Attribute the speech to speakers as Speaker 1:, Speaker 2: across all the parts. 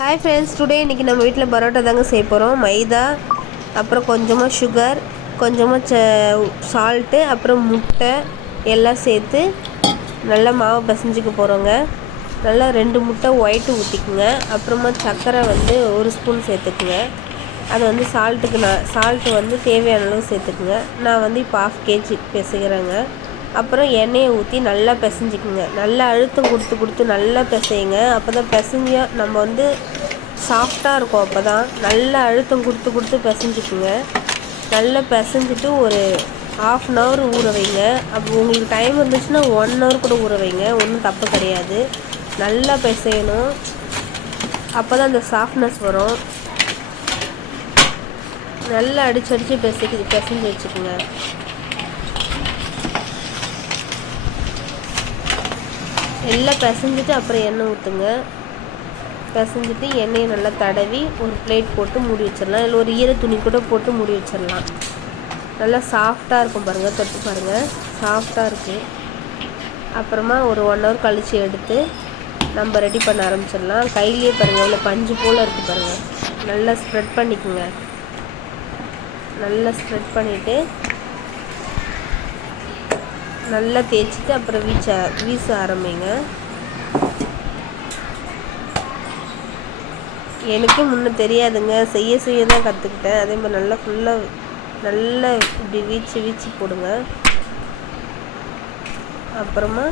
Speaker 1: Hi friends today இன்றைக்கி நம்ம வீட்டில் பரோட்டா தாங்க செய்ய போகிறோம் மைதா அப்புறம் கொஞ்சமாக சுகர் கொஞ்சமாக ச சால்ட்டு அப்புறம் முட்டை எல்லாம் சேர்த்து நல்லா மாவு பசைஞ்சிக்க போகிறோங்க நல்லா ரெண்டு முட்டை ஒயிட்டு ஊற்றிக்குங்க அப்புறமா சர்க்கரை வந்து ஒரு ஸ்பூன் சேர்த்துக்குங்க. அது வந்து சால்ட்டுக்கு நான் சால்ட்டு வந்து தேவையான அளவு சேர்த்துக்குங்க. நான் வந்து இப்போ ஆஃப் கேஜி பிசைகிறேங்க. அப்புறம் எண்ணெயை ஊற்றி நல்லா பிசைஞ்சிக்குங்க. நல்லா அழுத்தம் கொடுத்து கொடுத்து நல்லா பிசையுங்க. அப்போ தான் பிசைஞ்ச நம்ம வந்து சாஃப்டாக இருக்கும் அப்போ தான் நல்லா அழுத்தம் கொடுத்து கொடுத்து பிசைஞ்சிக்குங்க. நல்லா பிசைஞ்சிட்டு ஒரு ஆஃப் அன் ஹவர் ஊற வைங்க. அப்போ உங்களுக்கு டைம் இருந்துச்சுன்னா ஒன் ஹவர் கூட ஊற வைங்க. ஒன்றும் தப்பு கிடையாது. நல்லா பிசையணும். அப்போ தான் அந்த சாஃப்ட்னஸ் வரும். நல்லா அடிச்சு அடித்து பிசைக்கு பிசைஞ்சு வச்சுக்கோங்க. எல்லாம் பிசைஞ்சிட்டு அப்புறம் எண்ணெய் ஊற்றுங்க. பிசைஞ்சிட்டு எண்ணெயை நல்லா தடவி ஒரு பிளேட் போட்டு மூடி வச்சிடலாம். இல்லை ஒரு ஈர துணி கூட போட்டு மூடி வச்சிடலாம். நல்லா சாஃப்டாக இருக்கும் பாருங்கள் தொட்டு பாருங்கள் சாஃப்டாக இருக்குது அப்புறமா ஒரு ஒன் ஹவர் கழித்து எடுத்து நம்ம ரெடி பண்ண ஆரம்பிச்சிடலாம். கையிலேயே பாருங்கள் இவ்வளோ பஞ்சு போல் இருக்குது பாருங்கள் நல்லா ஸ்ப்ரெட் பண்ணிக்கோங்க. நல்லா ஸ்ப்ரெட் பண்ணிவிட்டு நல்லா தேய்ச்சிட்டு அப்புறம் வீச்ச வீச ஆரம்பிங்க. எனக்கும் முன்னே தெரியாதுங்க. செய்ய செய்ய தான் கற்றுக்கிட்டேன் அதே மாதிரி நல்லா ஃபுல்லாக நல்லா இப்படி வீச்சு வீச்சு போடுங்க. அப்புறமா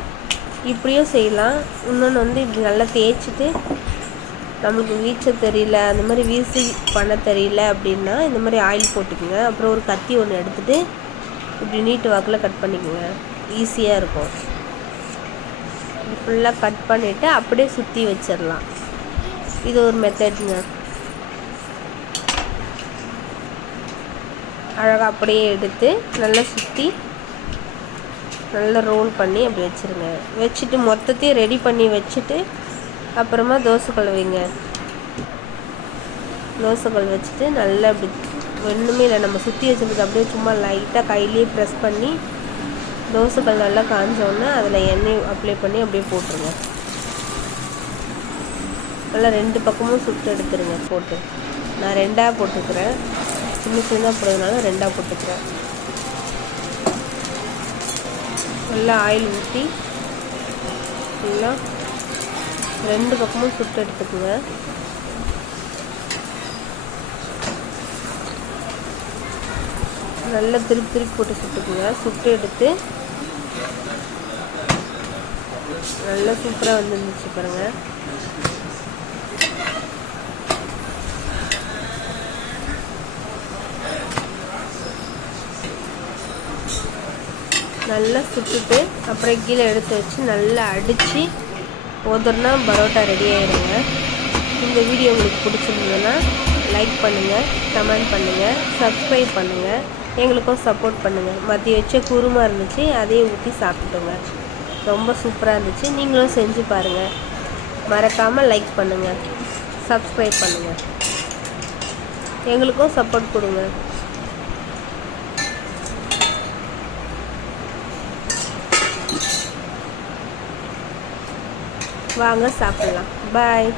Speaker 1: இப்படியும் செய்யலாம். இன்னொன்று வந்து இப்படி நல்லா தேய்ச்சிட்டு நம்மளுக்கு வீச்ச தெரியல அந்த மாதிரி வீசி பண்ண தெரியல அப்படின்னா இந்த மாதிரி ஆயில் போட்டுக்கோங்க. அப்புறம் ஒரு கத்தி ஒன்று எடுத்துகிட்டு இப்படி நீட்டு வாக்கில் கட் பண்ணிக்கோங்க. ஈஸியாக இருக்கும். ஃபுல்லாக கட் பண்ணிவிட்டு அப்படியே சுற்றி வச்சிடலாம் இது ஒரு மெத்தட்ங்க அழகாக அப்படியே எடுத்து நல்லா சுற்றி நல்லா ரோல் பண்ணி அப்படி வச்சுருங்க. வச்சுட்டு மொத்தத்தையும் ரெடி பண்ணி வச்சுட்டு அப்புறமா தோசைக்கல் வைங்க. தோசைக்கல் வச்சுட்டு நல்லா அப்படி ஒன்றுமே இல்லை. நம்ம சுற்றி வச்சுருந்தது அப்படியே சும்மா லைட்டாக கையிலேயே ப்ரெஸ் பண்ணி தோசைக்கல் நல்லா காஞ்சோடனே அதில் எண்ணெய் அப்ளை பண்ணி அப்படியே போட்டுருங்க. நல்லா ரெண்டு பக்கமும் சுட்டு எடுத்துருங்க போட்டு. நான் ரெண்டாக போட்டுக்கிறேன். சின்ன சின்னதாக போடுறதுனால ரெண்டாக போட்டுக்கிறேன். நல்லா ஆயில் ஊற்றி ஃபுல்லாக ரெண்டு பக்கமும் சுட்டு எடுத்துக்குங்க. நல்லா திருப்பி திருப்பி போட்டு சுட்டுக்குங்க. சுட்டு எடுத்து நல்லா சூப்பராக வந்துருந்துச்சு பாருங்கள் நல்லா சுட்டுட்டு அப்புறம் கீழே எடுத்து வச்சு நல்லா அடித்து போதும்னா பரோட்டா ரெடி ஆகிடுங்க இந்த வீடியோ உங்களுக்கு பிடிச்சிருந்ததுன்னா லைக் பண்ணுங்கள் கமெண்ட் பண்ணுங்கள் சப்ஸ்கிரைப் பண்ணுங்கள் எங்களுக்கும் சப்போர்ட் பண்ணுங்கள் மதியம் வச்ச குருமா இருந்துச்சு அதையும் ஊற்றி சாப்பிட்டுங்க ரொம்ப சூப்பராக இருந்துச்சு. நீங்களும் செஞ்சு பாருங்கள் மறக்காமல் லைக் பண்ணுங்கள் சப்ஸ்கிரைப் பண்ணுங்கள் எங்களுக்கும் சப்போர்ட் கொடுங்க. வாங்க சாப்பிட்லாம். பாய்